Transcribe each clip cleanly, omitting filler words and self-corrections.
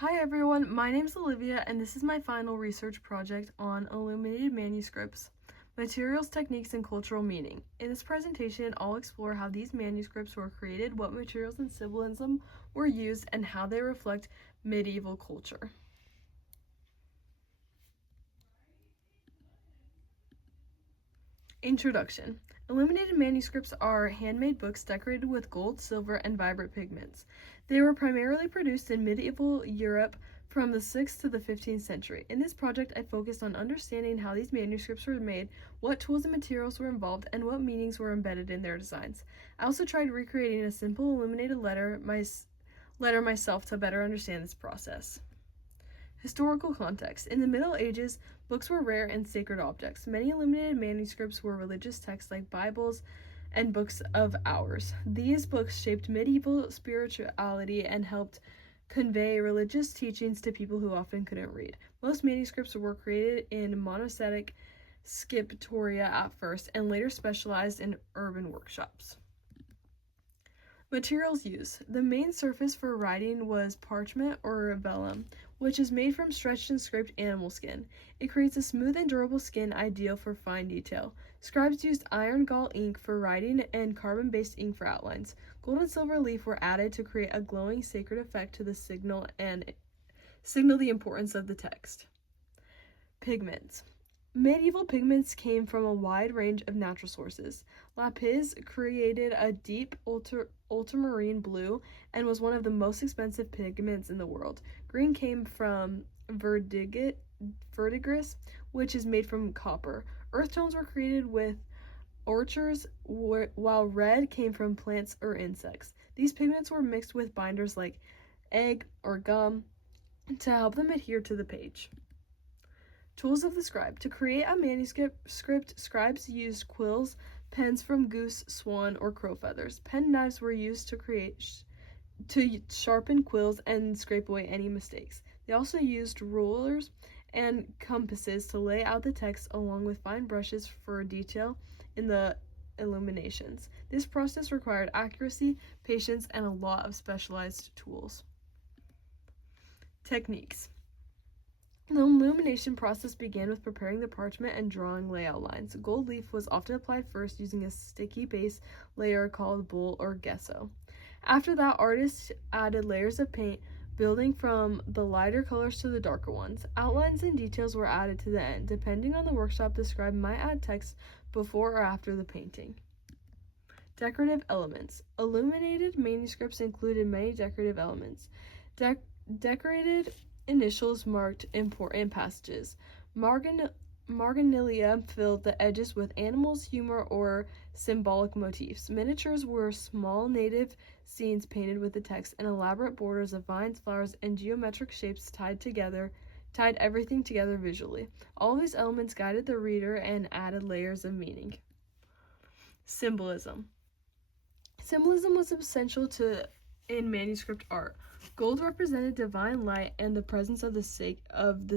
Hi everyone, my name is Olivia and this is my final research project on illuminated manuscripts, materials, techniques, and cultural meaning. In this presentation, I'll explore how these manuscripts were created, what materials and symbolism were used, and how they reflect medieval culture. Introduction. Illuminated manuscripts are handmade books decorated with gold, silver, and vibrant pigments. They were primarily produced in medieval Europe from the 6th to the 15th century. In this project, I focused on understanding how these manuscripts were made, what tools and materials were involved, and what meanings were embedded in their designs. I also tried recreating a simple illuminated letter myself to better understand this process. Historical context. In the Middle Ages, books were rare and sacred objects. Many illuminated manuscripts were religious texts like Bibles and books of hours. These books shaped medieval spirituality and helped convey religious teachings to people who often couldn't read. Most manuscripts were created in monastic scriptoria at first and later specialized in urban workshops. Materials used. The main surface for writing was parchment or vellum, which is made from stretched and scraped animal skin. It creates a smooth and durable skin ideal for fine detail. Scribes used iron gall ink for writing and carbon-based ink for outlines. Gold and silver leaf were added to create a glowing sacred effect to the signal the importance of the text. Pigments. Medieval pigments came from a wide range of natural sources. Lapis created a deep ultramarine blue and was one of the most expensive pigments in the world. Green came from verdigris, which is made from copper. Earth tones were created with orchards, while red came from plants or insects. These pigments were mixed with binders like egg or gum to help them adhere to the page. Tools of the scribe. To create a manuscript, scribes used quills, pens from goose, swan, or crow feathers. Pen knives were used to sharpen quills and scrape away any mistakes. They also used rulers and compasses to lay out the text, along with fine brushes for detail in the illuminations. This process required accuracy, patience, and a lot of specialized tools. Techniques. The illumination process began with preparing the parchment and drawing layout lines. Gold leaf was often applied first using a sticky base layer called bull or gesso. After that, artists added layers of paint, building from the lighter colors to the darker ones. Outlines and details were added to the end. Depending on the workshop, the scribe might add text before or after the painting. Decorative elements. Illuminated manuscripts included many decorative elements. Decorated initials marked important passages. Marginalia filled the edges with animals, humor, or symbolic motifs. Miniatures were small native scenes painted with the text, and elaborate borders of vines, flowers, and geometric shapes tied everything together visually. All of these elements guided the reader and added layers of meaning. Symbolism. Symbolism was essential in manuscript art. Gold represented divine light and the presence of the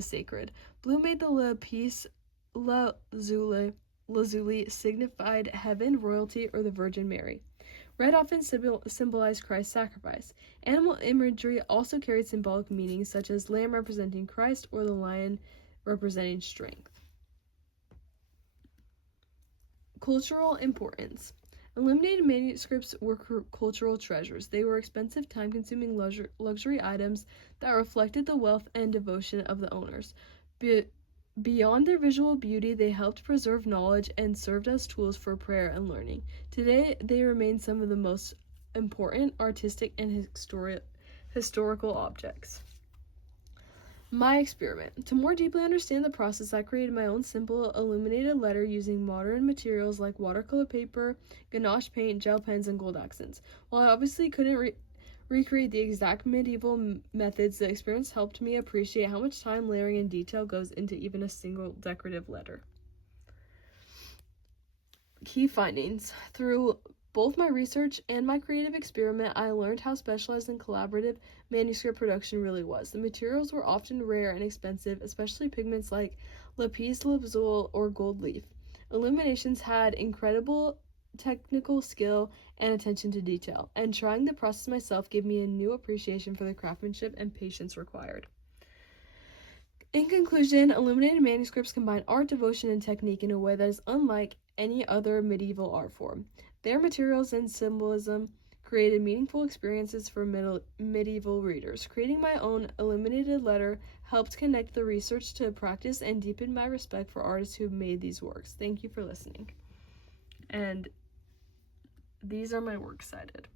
sacred. Blue made the lapis lazuli signified heaven, royalty, or the Virgin Mary. Red often symbolized Christ's sacrifice. Animal imagery also carried symbolic meanings, such as lamb representing Christ or the lion representing strength. Cultural importance. Illuminated manuscripts were cultural treasures. They were expensive, time-consuming luxury items that reflected the wealth and devotion of the owners. Beyond their visual beauty, they helped preserve knowledge and served as tools for prayer and learning. Today, they remain some of the most important artistic and historical objects. My experiment. To more deeply understand the process, I created my own simple illuminated letter using modern materials like watercolor paper, ganache paint, gel pens, and gold accents. While I obviously couldn't recreate the exact medieval methods, the experience helped me appreciate how much time, layering, and detail goes into even a single decorative letter. Key findings. Through both my research and my creative experiment, I learned how specialized and collaborative manuscript production really was. The materials were often rare and expensive, especially pigments like lapis lazuli or gold leaf. Illuminations had incredible technical skill and attention to detail, and trying the process myself gave me a new appreciation for the craftsmanship and patience required. In conclusion, illuminated manuscripts combine art, devotion, and technique in a way that is unlike any other medieval art form. Their materials and symbolism created meaningful experiences for medieval readers. Creating my own illuminated letter helped connect the research to practice and deepen my respect for artists who made these works. Thank you for listening. And these are my works cited.